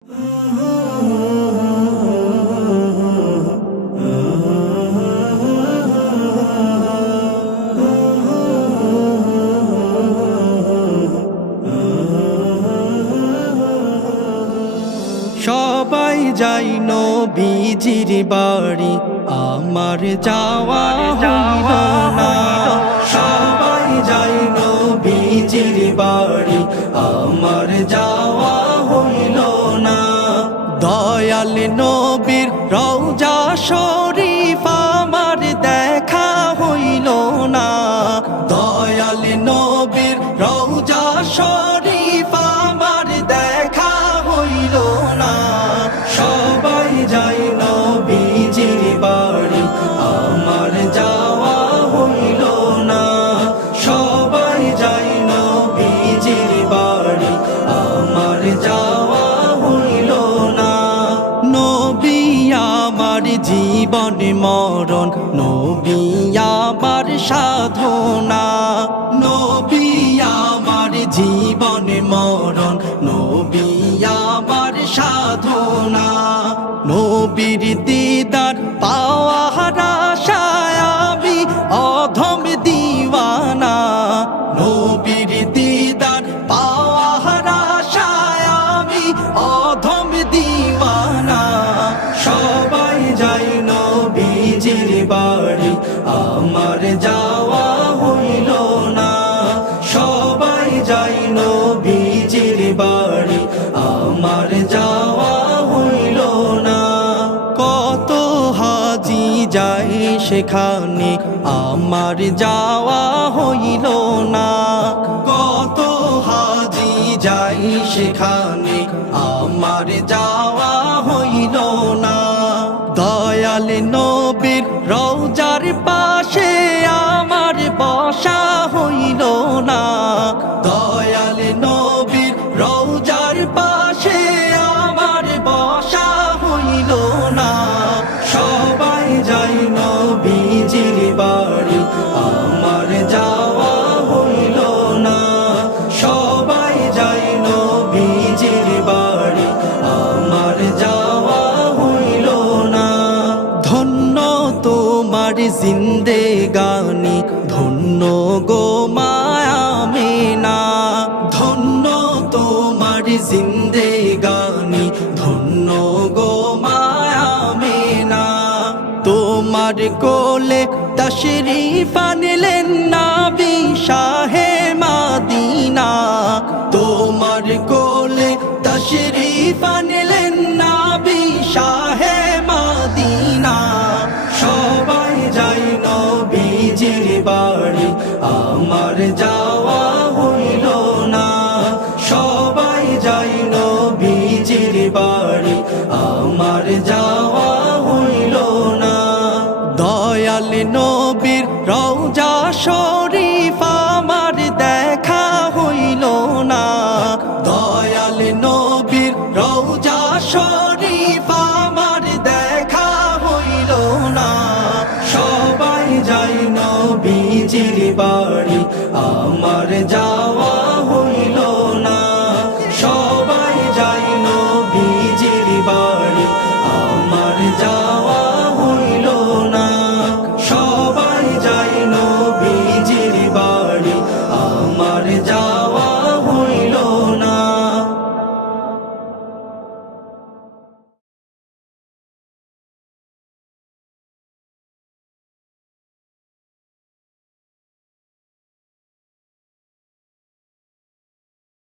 সবাই যাই নবীজির বাড়ি, আমার যাওয়া হইল না। সবাই যাই নবীজির বাড়ি, আমার যাওয়া হইল না। দয়াল নবীর রওজা শরীফ আমার দেখা হইল না। দয়াল নবীর রওজা শরীফ আমার দেখা হইল না। সবাই যাই নবীজির বাড়ি, আমার যাওয়া হইল না। সবাই যাই নবীজির বাড়ি, আমার যাওয়া হইল না। নবী আমার জীবন মরণ, নবী আমার সাধনা। নবী আমার জীবন মরণ, নবী আমার সাধনা। নবীর দিদার পাওয়ার আশায় আমি অধম দিওয়ানা। নবীর দিদার পাওয়ার আশায় আমি অধম দিওয়ানা। সবাই যাই নবীজির বাড়ি, আমার যাওয়া হইল না। সবাই যাই নবীজির বাড়ি, আমার যাওয়া হইল না। কত হাজি যাই সেখানে, আমার যাওয়া হইল না। কত হাজি যাই সেখানে, আমার যাওয়া হইল না। দয়াল নবীর রওজার পাশে আমার বসা হইল না। দয়াল নবীর রওজার পাশে আমার বসা হইল না। সবাই যাই নবীজির বাড়ি, আমার যাওয়া হইল না। সবাই যাই নবীজির বাড়ি, আমার যাওয়া হইল না। ধন্য তোমার জিন্দেগানি, ধন্য গো মায়ামেনা। ধন্য তোমার জিন্দেগানি, ধন্য গো মায়ামেনা। তোমার কোলে তশরিফ আনলেন নবী শাহে মদিনা। তোমার কোলে তশরিফ আনলেন নবী শাহে মদিনা। সবাই যাই নবীজির বাড়ি, আমার যাওয়া হইল না। সবাই যাই নবীজির বাড়ি, আমার যাওয়া হইল না। দয়াল নবীর রওজা শরীফ আমার দেখা হইল না। দয়াল নবীর রওজা শরীফ আমার দেখা হইল না। সবাই যাই নবীজির বাড়ি, আমার